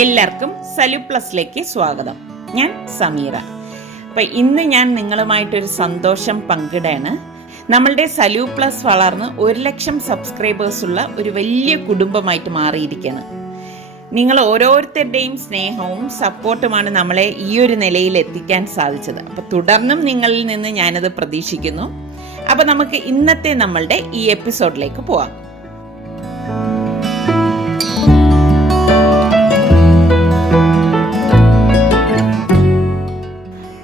എല്ലാവർക്കും സലു പ്ലസിലേക്ക് സ്വാഗതം. ഞാൻ സമീറ. അപ്പം ഇന്ന് ഞാൻ നിങ്ങളുമായിട്ടൊരു സന്തോഷം പങ്കിടാണ്. നമ്മളുടെ സലു പ്ലസ് വളർന്ന് 1,00,000 സബ്സ്ക്രൈബേഴ്സുള്ള ഒരു വലിയ കുടുംബമായിട്ട് മാറിയിരിക്കുകയാണ്. നിങ്ങൾ ഓരോരുത്തരുടെയും സ്നേഹവും സപ്പോർട്ടുമാണ് നമ്മളെ ഈ ഒരു നിലയിൽ എത്തിക്കാൻ സാധിച്ചത്. അപ്പം തുടർന്നും നിങ്ങളിൽ നിന്ന് ഞാനത് പ്രതീക്ഷിക്കുന്നു. അപ്പം നമുക്ക് ഇന്നത്തെ നമ്മളുടെ ഈ എപ്പിസോഡിലേക്ക് പോവാം.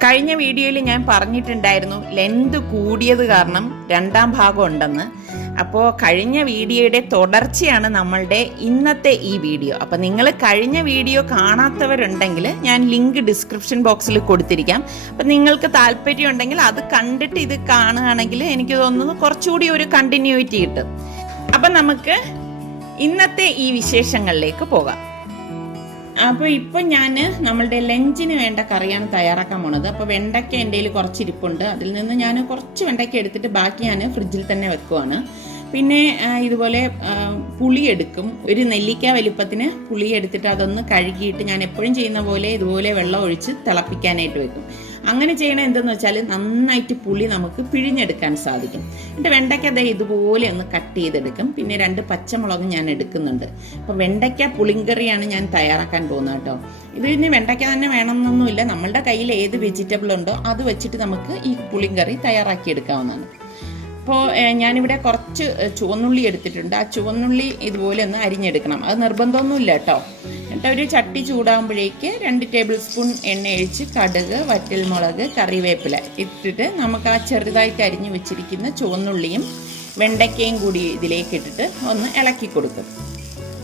കഴിഞ്ഞ വീഡിയോയിൽ ഞാൻ പറഞ്ഞിട്ടുണ്ടായിരുന്നു ലെന്ത് കൂടിയത് കാരണം 2ാം ഭാഗം ഉണ്ടെന്ന്. അപ്പോൾ കഴിഞ്ഞ വീഡിയോയുടെ തുടർച്ചയാണ് നമ്മളുടെ ഇന്നത്തെ ഈ വീഡിയോ. അപ്പോൾ നിങ്ങൾ കഴിഞ്ഞ വീഡിയോ കാണാത്തവരുണ്ടെങ്കിൽ ഞാൻ ലിങ്ക് ഡിസ്ക്രിപ്ഷൻ ബോക്സിൽ കൊടുത്തിരിക്കാം. അപ്പം നിങ്ങൾക്ക് താല്പര്യം ഉണ്ടെങ്കിൽ അത് കണ്ടിട്ട് ഇത് കാണുകയാണെങ്കിൽ എനിക്ക് തോന്നുന്നു കുറച്ചുകൂടി ഒരു കണ്ടിന്യൂറ്റി കിട്ടും. അപ്പം നമുക്ക് ഇന്നത്തെ ഈ വിശേഷങ്ങളിലേക്ക് പോകാം. അപ്പോൾ ഇപ്പം ഞാൻ നമ്മളുടെ ലഞ്ചിന് വേണ്ട കറിയാണ് തയ്യാറാക്കാൻ പോണത്. അപ്പോൾ വെണ്ടയ്ക്ക എൻ്റെ കയ്യിൽ കുറച്ച് ഇരിപ്പുണ്ട്. അതിൽ നിന്ന് ഞാൻ കുറച്ച് വെണ്ടയ്ക്ക എടുത്തിട്ട് ബാക്കി ഞാൻ ഫ്രിഡ്ജിൽ തന്നെ വെക്കുവാണ്. പിന്നെ ഇതുപോലെ പുളി എടുക്കും. ഒരു നെല്ലിക്ക വലിപ്പത്തിന് പുളി എടുത്തിട്ട് അതൊന്ന് കഴുകിയിട്ട് ഞാൻ എപ്പോഴും ചെയ്യുന്ന പോലെ ഇതുപോലെ വെള്ളം ഒഴിച്ച് തിളപ്പിക്കാനായിട്ട് വെക്കും. അങ്ങനെ ചെയ്യണത് എന്തെന്ന് വെച്ചാൽ നന്നായിട്ട് പുളി നമുക്ക് പിഴിഞ്ഞെടുക്കാൻ സാധിക്കും. എന്നിട്ട് വെണ്ടയ്ക്ക അത് ഇതുപോലെ ഒന്ന് കട്ട് ചെയ്തെടുക്കും. പിന്നെ 2 പച്ചമുളകും ഞാൻ എടുക്കുന്നുണ്ട്. അപ്പോൾ വെണ്ടയ്ക്ക പുളിങ്കറിയാണ് ഞാൻ തയ്യാറാക്കാൻ പോകുന്നത് കേട്ടോ. ഇത് ഇനി വെണ്ടയ്ക്ക തന്നെ വേണമെന്നൊന്നുമില്ല. നമ്മളുടെ കയ്യിൽ ഏത് വെജിറ്റബിൾ ഉണ്ടോ അത് വെച്ചിട്ട് നമുക്ക് ഈ പുളിങ്കറി തയ്യാറാക്കി എടുക്കാവുന്നതാണ്. അപ്പോൾ ഞാനിവിടെ കുറച്ച് ചുവന്നുള്ളി എടുത്തിട്ടുണ്ട്. ആ ചുവന്നുള്ളി ഇതുപോലെ ഒന്ന് അരിഞ്ഞെടുക്കണം. അത് നിർബന്ധമൊന്നുമില്ല കേട്ടോ. എന്നിട്ട് ഒരു ചട്ടി ചൂടാകുമ്പോഴേക്ക് 2 ടേബിൾ സ്പൂൺ എണ്ണ ഒഴിച്ച് കടുക്, വറ്റൽമുളക്, കറിവേപ്പില ഇട്ടിട്ട് നമുക്ക് ആ ചെറുതായിട്ട് അരിഞ്ഞ് വെച്ചിരിക്കുന്ന ചുവന്നുള്ളിയും വെണ്ടയ്ക്കയും കൂടി ഇതിലേക്ക് ഇട്ടിട്ട് ഒന്ന് ഇളക്കി കൊടുക്കും.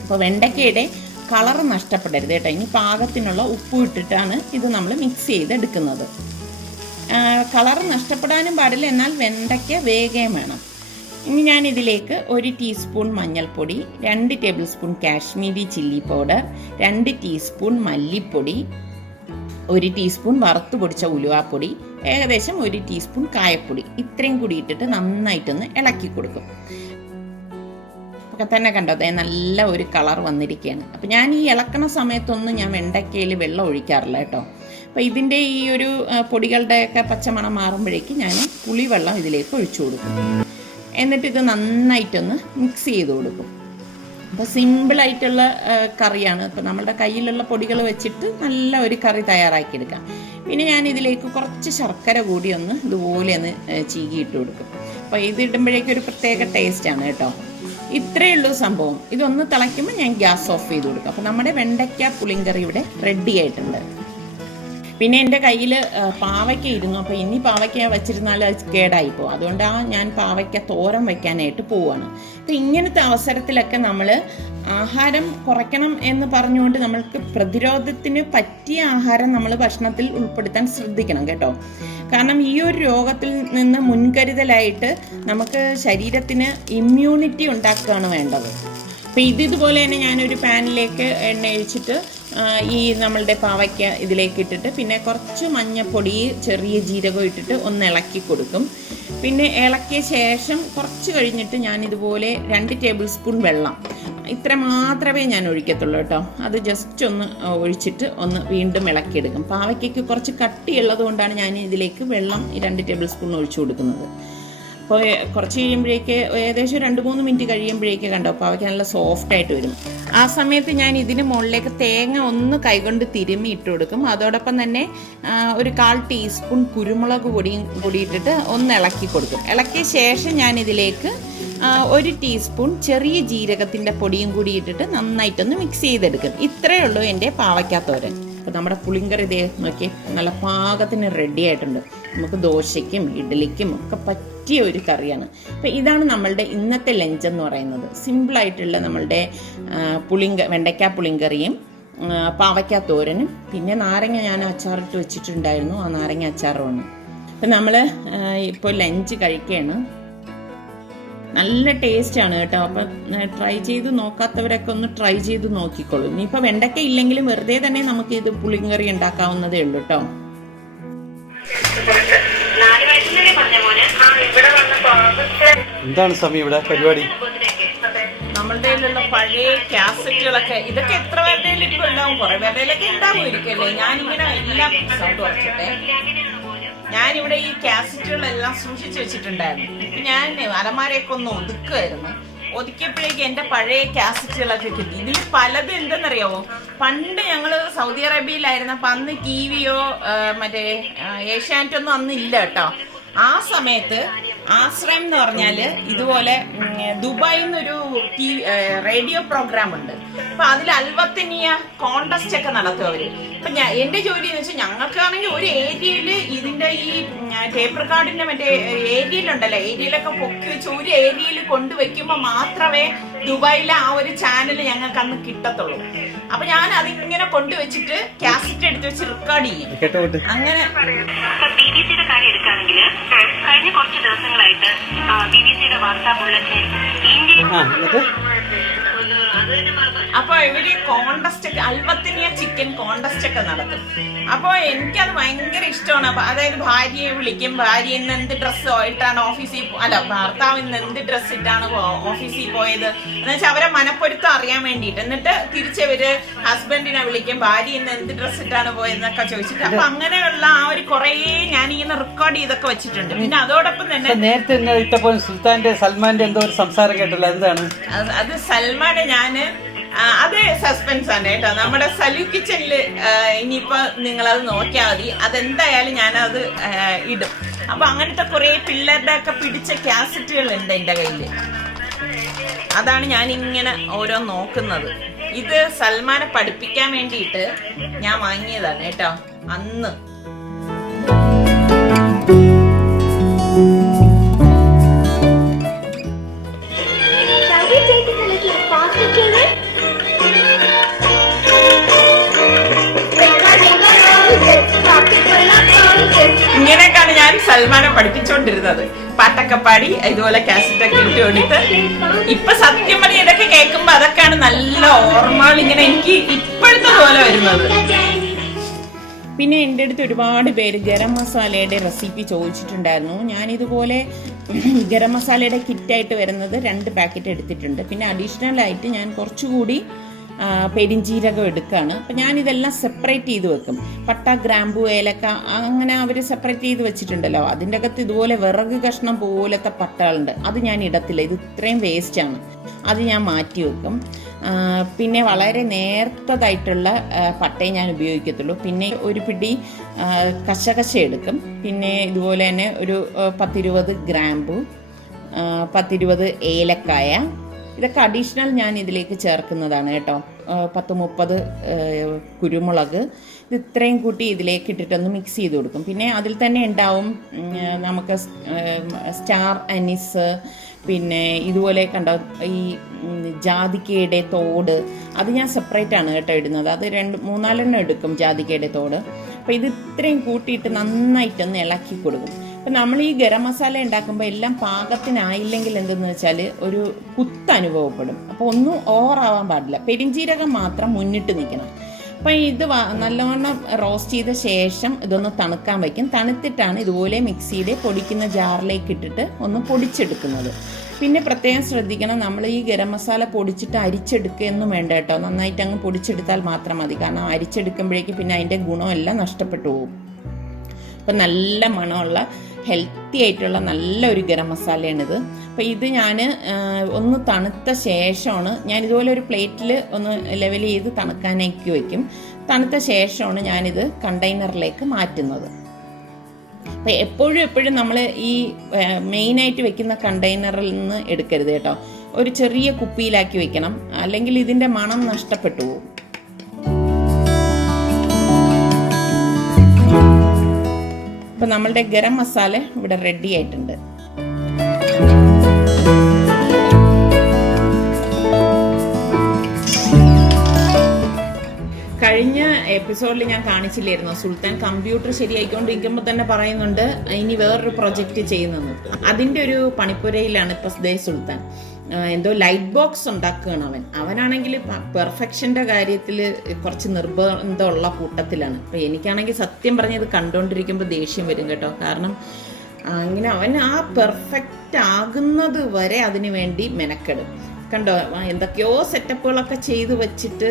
അപ്പോൾ വെണ്ടയ്ക്കയുടെ കളർ നഷ്ടപ്പെടരുത് കേട്ടോ. ഇനി പാകത്തിനുള്ള ഉപ്പ് ഇട്ടിട്ടാണ് ഇത് നമ്മൾ മിക്സ് ചെയ്തെടുക്കുന്നത്. കളർ നഷ്ടപ്പെടാനും പാടില്ല, എന്നാൽ വെണ്ടയ്ക്ക വേഗം വേണം. ഇനി ഞാൻ ഇതിലേക്ക് 1 ടീസ്പൂൺ മഞ്ഞൾപ്പൊടി, 2 table spoon Kashmiri chilli powder, 2 teaspoon മല്ലിപ്പൊടി, 1 ടീസ്പൂൺ വറുത്ത് പൊടിച്ച ഉലുവാപ്പൊടി, ഏകദേശം 1 ടീസ്പൂൺ കായപ്പൊടി, ഇത്രയും കൂടി ഇട്ടിട്ട് നന്നായിട്ടൊന്ന് ഇളക്കി കൊടുക്കും. ഒക്കെ തന്നെ കണ്ടോ, അതേ നല്ല ഒരു കളർ വന്നിരിക്കുകയാണ്. അപ്പം ഞാൻ ഈ ഇളക്കണ സമയത്തൊന്നും ഞാൻ വെണ്ടയ്ക്കയിൽ വെള്ളം ഒഴിക്കാറില്ല കേട്ടോ. അപ്പോൾ ഇതിൻ്റെ ഈ ഒരു പൊടികളുടെയൊക്കെ പച്ചമണം മാറുമ്പോഴേക്ക് ഞാൻ പുളിവെള്ളം ഇതിലേക്ക് ഒഴിച്ചു കൊടുക്കും. എന്നിട്ട് ഇത് നന്നായിട്ടൊന്ന് മിക്സ് ചെയ്ത് കൊടുക്കും. അപ്പോൾ സിമ്പിളായിട്ടുള്ള കറിയാണ്. ഇപ്പോൾ നമ്മുടെ കയ്യിലുള്ള പൊടികൾ വെച്ചിട്ട് നല്ല ഒരു കറി തയ്യാറാക്കിയെടുക്കാം. പിന്നെ ഞാൻ ഇതിലേക്ക് കുറച്ച് ശർക്കര കൂടി ഒന്ന് ഇതുപോലെ ഒന്ന് ചീകിയിട്ട് കൊടുക്കും. അപ്പോൾ ഇതിടുമ്പോഴേക്കും ഒരു പ്രത്യേക ടേസ്റ്റാണ് കേട്ടോ. ഇത്രയേ ഉള്ളൂ സംഭവം. ഇതൊന്ന് തിളയ്ക്കുമ്പോൾ ഞാൻ ഗ്യാസ് ഓഫ് ചെയ്ത് കൊടുക്കും. അപ്പോൾ നമ്മുടെ വെണ്ടയ്ക്ക പുളിങ്കറി ഇവിടെ റെഡി ആയിട്ടുണ്ട്. പിന്നെ എൻ്റെ കയ്യിൽ പാവയ്ക്ക ഇരുന്നു. അപ്പോൾ ഇനി പാവയ്ക്ക വെച്ചിരുന്നാൽ അത് കേടായിപ്പോവും. അതുകൊണ്ടാണ് ഞാൻ പാവയ്ക്ക തോരൻ വയ്ക്കാനായിട്ട് പോവുകയാണ്. അപ്പോൾ ഇങ്ങനത്തെ അവസരത്തിലൊക്കെ നമ്മൾ ആഹാരം കുറയ്ക്കണം എന്ന് പറഞ്ഞുകൊണ്ട് നമ്മൾക്ക് പ്രതിരോധത്തിന് പറ്റിയ ആഹാരം നമ്മൾ ഭക്ഷണത്തിൽ ഉൾപ്പെടുത്താൻ ശ്രദ്ധിക്കണം കേട്ടോ. കാരണം ഈ ഒരു രോഗത്തിൽ നിന്ന് മുൻകരുതലായിട്ട് നമുക്ക് ശരീരത്തിന് ഇമ്മ്യൂണിറ്റി ഉണ്ടാക്കുകയാണ് വേണ്ടത്. അപ്പോൾ ഇതുപോലെ തന്നെ ഞാനൊരു പാനിലേക്ക് എണ്ണ ഒഴിച്ചിട്ട് ഈ നമ്മളുടെ പാവയ്ക്ക ഇതിലേക്ക് ഇട്ടിട്ട് പിന്നെ കുറച്ച് മഞ്ഞപ്പൊടി, ചെറിയ ജീരകം ഇട്ടിട്ട് ഒന്ന് ഇളക്കി കൊടുക്കും. പിന്നെ ഇളക്കിയ ശേഷം കുറച്ച് കഴിഞ്ഞിട്ട് ഞാൻ ഇതുപോലെ 2 ടേബിൾ സ്പൂൺ വെള്ളം, ഇത്ര മാത്രമേ ഞാൻ ഒഴിക്കത്തുള്ളൂ കേട്ടോ. അത് ജസ്റ്റ് ഒന്ന് ഒഴിച്ചിട്ട് ഒന്ന് വീണ്ടും ഇളക്കിയെടുക്കും. പാവയ്ക്കയ്ക്ക് കുറച്ച് കട്ടിയുള്ളത് കൊണ്ടാണ് ഞാൻ ഇതിലേക്ക് വെള്ളം 2 ടേബിൾ സ്പൂൺ ഒഴിച്ചു കൊടുക്കുന്നത്. അപ്പോൾ കുറച്ച് കഴിയുമ്പോഴേക്ക് ഏകദേശം 2-3 മിനിറ്റ് കഴിയുമ്പോഴേക്ക് കണ്ടോ പാവയ്ക്ക നല്ല സോഫ്റ്റായിട്ട് വരും. ആ സമയത്ത് ഞാൻ ഇതിന് മുകളിലേക്ക് തേങ്ങ ഒന്ന് കൈകൊണ്ട് തിരുമ്മി ഇട്ട് കൊടുക്കും. അതോടൊപ്പം തന്നെ ഒരു 1/4 ടീസ്പൂൺ കുരുമുളക് പൊടിയും കൂടി ഇട്ടിട്ട് ഒന്ന് ഇളക്കി കൊടുക്കും. ഇളക്കിയ ശേഷം ഞാൻ ഇതിലേക്ക് 1 ടീസ്പൂൺ ചെറിയ ജീരകത്തിൻ്റെ പൊടിയും കൂടി ഇട്ടിട്ട് നന്നായിട്ടൊന്ന് മിക്സ് ചെയ്തെടുക്കും. ഇത്രയേ ഉള്ളൂ എൻ്റെ പാവയ്ക്കാത്തോരൻ. അപ്പോൾ നമ്മുടെ പുളിങ്കറി ഇതേ നോക്കി നല്ല പാകത്തിന് റെഡി ആയിട്ടുണ്ട്. നമുക്ക് ദോശയ്ക്കും ഇഡ്ഡലിക്കും ഒക്കെ പറ്റിയ ഒരു കറിയാണ്. അപ്പോൾ ഇതാണ് നമ്മളുടെ ഇന്നത്തെ ലഞ്ച് എന്ന് പറയുന്നത്. സിമ്പിളായിട്ടുള്ള നമ്മളുടെ വെണ്ടയ്ക്ക പുളിങ്കറിയും പാവയ്ക്ക തോരനും പിന്നെ നാരങ്ങ ഞാൻ അച്ചാറിട്ട് വെച്ചിട്ടുണ്ടായിരുന്നു. ആ നാരങ്ങ അച്ചാറുമാണ്. അപ്പം നമ്മൾ ഇപ്പോൾ ലഞ്ച് കഴിക്കുകയാണ്. നല്ല ടേസ്റ്റാണ് കേട്ടോ. അപ്പം ട്രൈ ചെയ്ത് നോക്കാത്തവരൊക്കെ ഒന്ന് ട്രൈ ചെയ്ത് നോക്കിക്കോളൂ. ഇനിയിപ്പോൾ വെണ്ടയ്ക്ക ഇല്ലെങ്കിലും വെറുതെ തന്നെ നമുക്ക് ഇത് പുളിങ്കറി ഉണ്ടാക്കാവുന്നതേ ഉള്ളൂ കേട്ടോ. എന്താണ് സമയം ഇവിടെ പരിപാടി? നമ്മളുടെ കയ്യിലുള്ള പഴയ കാസറ്റുകളൊക്കെ, ഇതൊക്കെ എത്ര പേരുടെ ഇപ്പൊ ഉണ്ടാവും, കുറെ പേരുടെയിലൊക്കെ ഉണ്ടാവുമായിരിക്കുമല്ലേ. ഞാനിങ്ങനെ എല്ലാം സൗണ്ട് കുറച്ചിട്ടെ, ഞാനിവിടെ ഈ കാസറ്റുകളെല്ലാം സൂക്ഷിച്ചു വെച്ചിട്ടുണ്ടായിരുന്നു. ഇപ്പൊ ഞാൻ അലമാരയൊക്കെ ഒന്ന് ഒതുക്കുമായിരുന്നു. ഒതുക്കിയപ്പോഴേക്ക് എൻ്റെ പഴയ കാസറ്റുകളൊക്കെ കിട്ടി. ഇതിൽ പലതും എന്തെന്നറിയാവോ, പണ്ട് ഞങ്ങൾ സൗദി അറേബ്യയിലായിരുന്നപ്പോൾ അന്ന് ടിവിയോ മറ്റേ ഏഷ്യാനെറ്റൊന്നും അന്ന് ഇല്ല കേട്ടോ. ആ സമയത്ത് ആശ്രയം എന്ന് പറഞ്ഞാല് ഇതുപോലെ ദുബായിൽ നിന്നൊരു റേഡിയോ പ്രോഗ്രാം ഉണ്ട്. അപ്പൊ അതിൽ അൽവത്തനിയ കോണ്ടസ്റ്റ് ഒക്കെ നടത്തും അവര്. അപ്പൊ എന്റെ ജോലി എന്ന് വെച്ചാൽ ഞങ്ങൾക്കാണെങ്കിൽ ഒരു ഏരിയയില് ഇതിന്റെ ഈ ടേപ്പ് റെക്കോർഡിന്റെ മറ്റേ ഏരിയയിലുണ്ടല്ലോ, ഏരിയയിലൊക്കെ പൊക്കി വെച്ച് ഒരു ഏരിയയിൽ കൊണ്ടുവയ്ക്കുമ്പോൾ മാത്രമേ ദുബായിലെ ആ ഒരു ചാനൽ ഞങ്ങൾക്ക് അന്ന് കിട്ടത്തുള്ളൂ. അപ്പൊ ഞാൻ അതിങ്ങനെ കൊണ്ടുവച്ചിട്ട് കാസറ്റ് എടുത്ത് വെച്ച് റെക്കോർഡ് ചെയ്യും. അങ്ങനെ BBC-യുടെ കാര്യം എടുക്കുകയാണെങ്കിൽ കഴിഞ്ഞ കുറച്ച് ദിവസങ്ങളായിട്ട് BBC-യുടെ വാർത്താ ബുള്ളറ്റിൻ അപ്പൊ ഇവര് കോണ്ടസ്റ്റ് ഒക്കെ, അൽവത്തനിയ ചിക്കൻ കോണ്ടസ്റ്റ് ഒക്കെ നടത്തും. അപ്പൊ എനിക്കത് ഭയങ്കര ഇഷ്ടമാണ്. അപ്പൊ അതായത് ഭാര്യയെ വിളിക്കും, ഭാര്യ ഇന്ന് എന്ത് ഡ്രസ്സ് ഇട്ടാണ് ഓഫീസിൽ, ഭർത്താവ് ഇന്ന് എന്ത് ഡ്രസ്സ് ഇട്ടാണ് ഓഫീസിൽ പോയത് എന്ന് വെച്ചാൽ അവരെ മനപ്പൊരുത്തം അറിയാൻ വേണ്ടിയിട്ട്. എന്നിട്ട് തിരിച്ചവര് ഹസ്ബൻഡിനെ വിളിക്കും, ഭാര്യ ഇന്ന് എന്ത് ഡ്രസ്സ് ഇട്ടാണ് പോയതെന്നൊക്കെ ചോദിച്ചിട്ട്. അപ്പൊ അങ്ങനെയുള്ള ആ ഒരു കുറേ ഞാനിങ്ങനെ റെക്കോർഡ് ചെയ്തൊക്കെ വെച്ചിട്ടുണ്ട്. പിന്നെ അതോടൊപ്പം തന്നെ നേരത്തെ സുൽത്താന്റെ സൽമാന്റെ എന്തോ ഒരു സംസാരം കേട്ടല്ലോ, എന്താണ് അത്? സൽമാനെ ഞാന് അത് സസ്പെൻസ് ആണ് കേട്ടോ. നമ്മുടെ സലു കിച്ചണില് ഇനിയിപ്പോ നിങ്ങളത് നോക്കിയാൽ മതി. അതെന്തായാലും ഞാനത് ഇടും. അപ്പൊ അങ്ങനത്തെ കുറെ പിള്ളേരുടെ ഒക്കെ പിടിച്ച കാസറ്റുകൾ ഉണ്ട് എന്റെ കയ്യില്. അതാണ് ഞാൻ ഇങ്ങനെ ഓരോ നോക്കുന്നത്. ഇത് സൽമാനെ പഠിപ്പിക്കാൻ വേണ്ടിയിട്ട് ഞാൻ വാങ്ങിയതാണ് കേട്ടോ അന്ന്. ഇങ്ങനെയൊക്കെയാണ് ഞാൻ സൽമാനെ പഠിപ്പിച്ചോണ്ടിരുന്നത്. പാട്ടൊക്കെ പാടി ഇതുപോലെ കാസറ്റൊക്കെ ഇട്ട് കൊടുത്ത്. ഇപ്പൊ സത്യം പറഞ്ഞ ഇതൊക്കെ കേൾക്കുമ്പോ അതൊക്കെയാണ് നല്ല ഓർമ്മകൾ ഇങ്ങനെ എനിക്ക് ഇപ്പോഴത്തെ പോലെ വരുന്നത്. പിന്നെ എൻ്റെ അടുത്ത് ഒരുപാട് പേര് ഗരം മസാലയുടെ റെസിപ്പി ചോദിച്ചിട്ടുണ്ടായിരുന്നു. ഞാനിതുപോലെ ഗരം മസാലയുടെ കിറ്റായിട്ട് വരുന്നത് 2 പാക്കറ്റ് എടുത്തിട്ടുണ്ട്. പിന്നെ അഡീഷണൽ ആയിട്ട് ഞാൻ കുറച്ചുകൂടി പെരിഞ്ചീരകം എടുക്കുകയാണ്. അപ്പം ഞാനിതെല്ലാം സെപ്പറേറ്റ് ചെയ്ത് വെക്കും. പട്ട, ഗ്രാമ്പു, ഏലക്ക അങ്ങനെ അവർ സെപ്പറേറ്റ് ചെയ്ത് വെച്ചിട്ടുണ്ടല്ലോ. അതിൻ്റെ അകത്ത് ഇതുപോലെ വിറക് കഷ്ണം പോലത്തെ പട്ടകളുണ്ട്. അത് ഞാൻ ഇടത്തില്ല, ഇത് ഇത്രയും വേസ്റ്റാണ്. അത് ഞാൻ മാറ്റി വെക്കും. പിന്നെ വളരെ നേർത്തതായിട്ടുള്ള പട്ടയെ ഞാൻ ഉപയോഗിക്കത്തുള്ളൂ. പിന്നെ ഒരു പിടി കശകശ എടുക്കും. പിന്നെ ഇതുപോലെ തന്നെ ഒരു 10-20 ഗ്രാമ്പു, 10-20 ഏലക്കായ, ഇതൊക്കെ അഡീഷണൽ ഞാൻ ഇതിലേക്ക് ചേർക്കുന്നതാണ് കേട്ടോ. 10-30 കുരുമുളക്, ഇത് ഇത്രയും കൂട്ടി ഇതിലേക്ക് ഇട്ടിട്ടൊന്ന് മിക്സ് ചെയ്ത് കൊടുക്കും. പിന്നെ അതിൽ തന്നെ ഉണ്ടാവും നമുക്ക് സ്റ്റാർ അനീസ്, പിന്നെ ഇതുപോലെ കണ്ടോ ഈ ജാതിക്കയുടെ തോട്, അത് ഞാൻ സെപ്പറേറ്റ് ആണ് കേട്ടോ ഇടുന്നത്. അത് 2-3-4 എടുക്കും ജാതിക്കയുടെ തോട്. അപ്പോൾ ഇത് ഇത്രയും കൂട്ടിയിട്ട് നന്നായിട്ടൊന്ന് ഇളക്കി കൊടുക്കും. അപ്പം നമ്മൾ ഈ ഗരം മസാല ഉണ്ടാക്കുമ്പോൾ എല്ലാം പാകത്തിനായില്ലെങ്കിൽ എന്തെന്ന് വെച്ചാൽ ഒരു കുത്തനുഭവപ്പെടും. അപ്പോൾ ഒന്നും ഓവറാവാൻ പാടില്ല. പെരിഞ്ചീരകം മാത്രം മുന്നിട്ട് നിൽക്കണം. അപ്പം ഇത് നല്ലവണ്ണം റോസ്റ്റ് ചെയ്ത ശേഷം ഇതൊന്ന് തണുക്കാൻ വയ്ക്കും. തണുത്തിട്ടാണ് ഇതുപോലെ മിക്സിയുടെ പൊടിക്കുന്ന ജാറിലേക്ക് ഇട്ടിട്ട് ഒന്ന് പൊടിച്ചെടുക്കുന്നത്. പിന്നെ പ്രത്യേകം ശ്രദ്ധിക്കണം, നമ്മൾ ഈ ഗരം മസാല പൊടിച്ചിട്ട് അരിച്ചെടുക്കുകയൊന്നും വേണ്ട കേട്ടോ. നന്നായിട്ട് അങ്ങ് പൊടിച്ചെടുത്താൽ മാത്രം മതി. കാരണം അരിച്ചെടുക്കുമ്പോഴേക്കും പിന്നെ അതിൻ്റെ ഗുണമെല്ലാം നഷ്ടപ്പെട്ടു പോകും. അപ്പം നല്ല മണമുള്ള ഹെൽത്തി ആയിട്ടുള്ള നല്ലൊരു ഗരം മസാലയാണിത്. അപ്പോൾ ഇത് ഞാൻ ഒന്ന് തണുത്ത ശേഷമാണ് ഞാനിതുപോലെ ഒരു പ്ലേറ്റിൽ ഒന്ന് ലെവൽ ചെയ്ത് തണുക്കാനാക്കി വയ്ക്കും. തണുത്ത ശേഷമാണ് ഞാനിത് കണ്ടെയ്നറിലേക്ക് മാറ്റുന്നത്. അപ്പോൾ എപ്പോഴും നമ്മൾ ഈ മെയിനായിട്ട് വെക്കുന്ന കണ്ടെയ്നറിൽ നിന്ന് എടുക്കരുത് കേട്ടോ. ഒരു ചെറിയ കുപ്പിയിലാക്കി വെക്കണം, അല്ലെങ്കിൽ ഇതിൻ്റെ മണം നഷ്ടപ്പെട്ടു പോകും. അപ്പോൾ നമ്മളുടെ ഗരം മസാല ഇവിടെ റെഡി ആയിട്ടുണ്ട്. കഴിഞ്ഞ എപ്പിസോഡിൽ ഞാൻ കാണിച്ചില്ലായിരുന്നു, സുൽത്താൻ കമ്പ്യൂട്ടർ ശരിയായിക്കൊണ്ടിരിക്കുമ്പോൾ തന്നെ പറയുന്നുണ്ട് ഇനി വേറൊരു പ്രൊജക്റ്റ് ചെയ്യുന്നത്. അതിൻ്റെ ഒരു പണിപ്പുരയിലാണ് ഇപ്പോൾ സുൽത്താൻ. എന്തോ ലൈറ്റ് ബോക്സ് ഉണ്ടാക്കുകയാണ് അവനാണെങ്കിൽ പെർഫെക്ഷൻ്റെ കാര്യത്തിൽ കുറച്ച് നിർബന്ധമുള്ള കൂട്ടത്തിലാണ്. അപ്പോൾ എനിക്കാണെങ്കിൽ സത്യം പറഞ്ഞത് കണ്ടുകൊണ്ടിരിക്കുമ്പോൾ ദേഷ്യം വരും കേട്ടോ. കാരണം ഇങ്ങനെ അവൻ ആ പെർഫെക്റ്റ് ആകുന്നത് വരെ അതിനു വേണ്ടി മെനക്കെടും. കണ്ടോ, എന്തൊക്കെയോ സെറ്റപ്പുകളൊക്കെ ചെയ്തു വെച്ചിട്ട്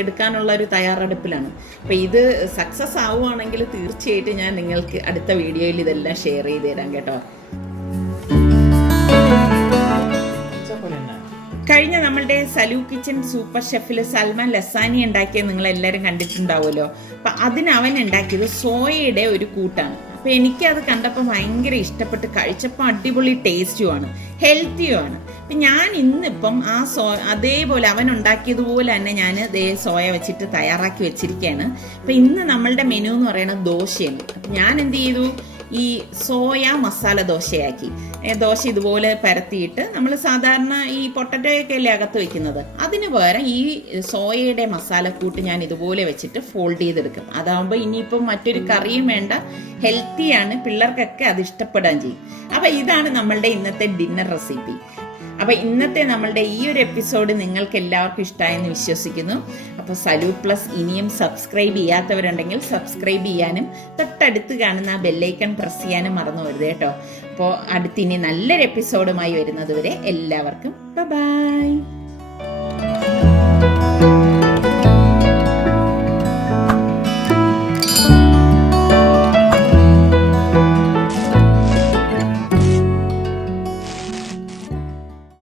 എടുക്കാനുള്ള ഒരു തയ്യാറെടുപ്പിലാണ്. അപ്പോൾ ഇത് സക്സസ് ആവുകയാണെങ്കിൽ തീർച്ചയായിട്ടും ഞാൻ നിങ്ങൾക്ക് അടുത്ത വീഡിയോയിൽ ഇതെല്ലാം ഷെയർ ചെയ്ത് തരാം കേട്ടോ. കഴിഞ്ഞ നമ്മളുടെ സലൂ കിച്ചൻ സൂപ്പർ ഷെഫിൽ സൽമാൻ ലസാനി ഉണ്ടാക്കിയത് നിങ്ങളെല്ലാവരും കണ്ടിട്ടുണ്ടാവുമല്ലോ. അപ്പം അതിന് അവൻ ഉണ്ടാക്കിയത് സോയയുടെ ഒരു കൂട്ടാണ്. അപ്പം എനിക്കത് കണ്ടപ്പോൾ ഭയങ്കര ഇഷ്ടപ്പെട്ട്, കഴിച്ചപ്പോൾ അടിപൊളി ടേസ്റ്റുമാണ്, ഹെൽത്തിയുമാണ്. അപ്പം ഞാൻ ഇന്നിപ്പം ആ അതേപോലെ അവൻ ഉണ്ടാക്കിയതുപോലെ തന്നെ ഞാൻ സോയ വെച്ചിട്ട് തയ്യാറാക്കി വെച്ചിരിക്കുകയാണ്. അപ്പം ഇന്ന് നമ്മളുടെ മെനു എന്ന് പറയുന്നത് ദോശയാണ്. അപ്പം ഞാൻ എന്ത് ചെയ്തു, ഈ സോയ മസാല ദോശയാക്കി. ദോശ ഇതുപോലെ പരത്തിയിട്ട് നമ്മൾ സാധാരണ ഈ പൊട്ടറ്റോയൊക്കെ അല്ലേ അകത്ത് വെക്കുന്നത്, അതിന് പകരം ഈ സോയയുടെ മസാലക്കൂട്ട് ഞാൻ ഇതുപോലെ വെച്ചിട്ട് ഫോൾഡ് ചെയ്തെടുക്കും. അതാകുമ്പോൾ ഇനിയിപ്പം മറ്റൊരു കറിയും വേണ്ട, ഹെൽത്തിയാണ്, പിള്ളേർക്കൊക്കെ അത് ഇഷ്ടപ്പെടാൻ ചെയ്യും. അപ്പം ഇതാണ് നമ്മളുടെ ഇന്നത്തെ ഡിന്നർ റെസിപ്പി. അപ്പം ഇന്നത്തെ നമ്മളുടെ ഈ ഒരു എപ്പിസോഡ് നിങ്ങൾക്ക് എല്ലാവർക്കും ഇഷ്ടമായെന്ന് വിശ്വസിക്കുന്നു. അപ്പോൾ സല്യൂട്ട് പ്ലസ് ഇനിയും സബ്സ്ക്രൈബ് ചെയ്യാത്തവരുണ്ടെങ്കിൽ സബ്സ്ക്രൈബ് ചെയ്യാനും തൊട്ടടുത്ത് കാണുന്ന ആ ബെല്ലൈക്കൺ പ്രസ് ചെയ്യാനും മറന്നു വരുത് കേട്ടോ. അപ്പോൾ അടുത്തിനി നല്ലൊരു എപ്പിസോഡുമായി വരുന്നത് വരെ എല്ലാവർക്കും ബൈ.